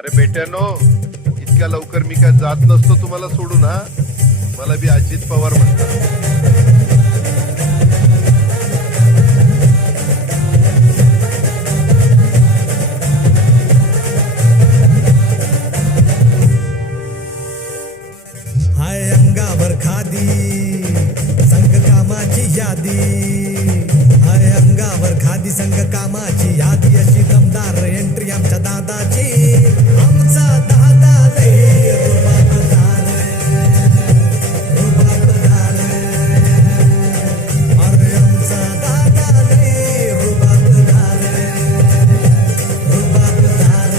अरे बेट्यानो, इतक्या लवकर मी काय जात नसतो तुम्हाला सोडून. हा, मला बी अजित पवार म्हणतात. हाय अंगावर खादी संघ कामाची यादी, हाय अंगावर खादी संघ कामाची यादी, अशी दमदार एंट्री आमच्या दादाची. आमचा दादा लय रुबाबदार, रुबाबदार. अरे आमचा दादा लय रुबाबदार, रुबाबदार.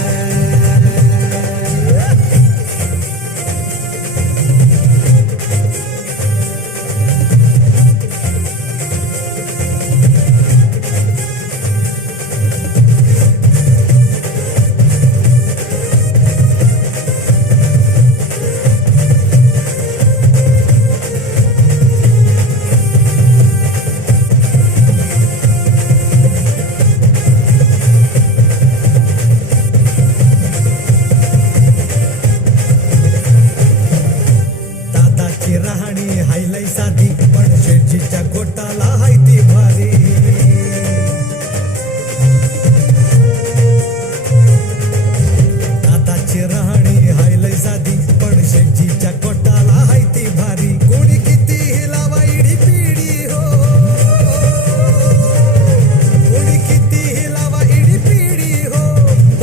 दादाची राहणी हायलाई साधी, पण शेठजीच्या कोटाला हाय ती भारी. दादाची राहणी हायलाई साधी, पण शेठजीच्या कोटाला हाय ती भारी. कोणी किती हिलावा इडी पिढी हो, कोणी किती हिलावा इडी पिढी हो,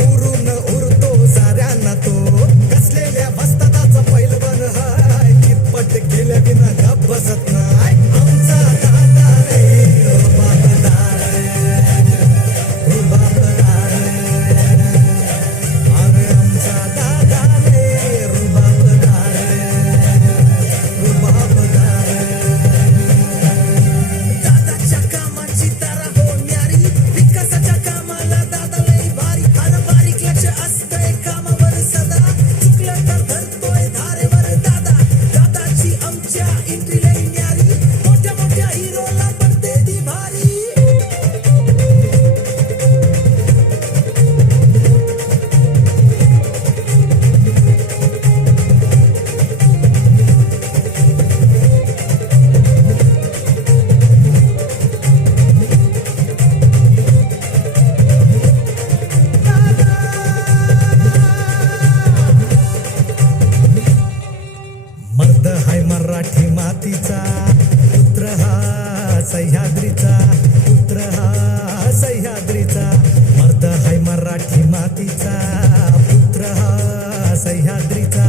उरून उरतो साऱ्यांना तो. कसलेल्या वस्तादाचा पैलवान हाय, कितपट गेल्या बिना गप बसत नाय. आमचा दादा रे रुबाबदार, रुबाबदार. अरे आमचा दादा रे रुबाबदार, रुबाबदार. दादाच्या कामाची तारा हो न्यारी, विकासाच्या कामाला दादा लय भारी. हर बारीक लक्ष असतंय कामावर सदा, चुकलं तर धरतोय धारेवर दादा. दादाची आमच्या एंट्री लय न्यारी, मोठ्या मोठ्या हिरोला पडते ती भारी. मर्द हाय मराठी मातीचा, पुत्र हा सह्याद्रीचा, पुत्र हा सह्याद्रीचा. मर्द हाय मराठी मातीचा, पुत्र हा सह्याद्रीचा.